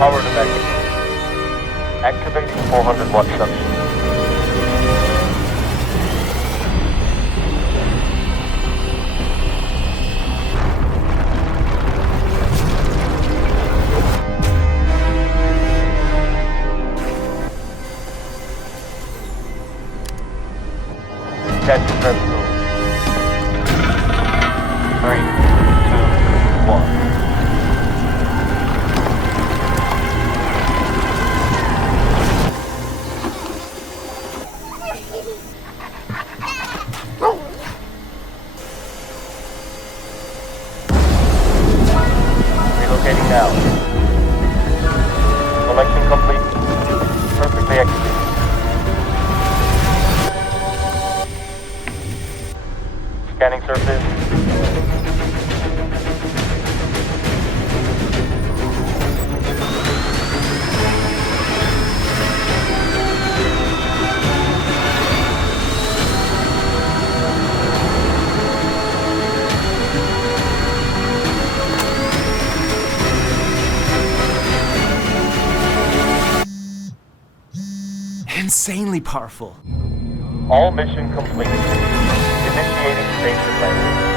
Power to magnet. Activating 400-watt suction. Catch and press move. 3, 2, 1. Relocating now. Selection complete. Perfectly executed. Scanning surface. Insanely powerful. All mission complete. Initiating station landing.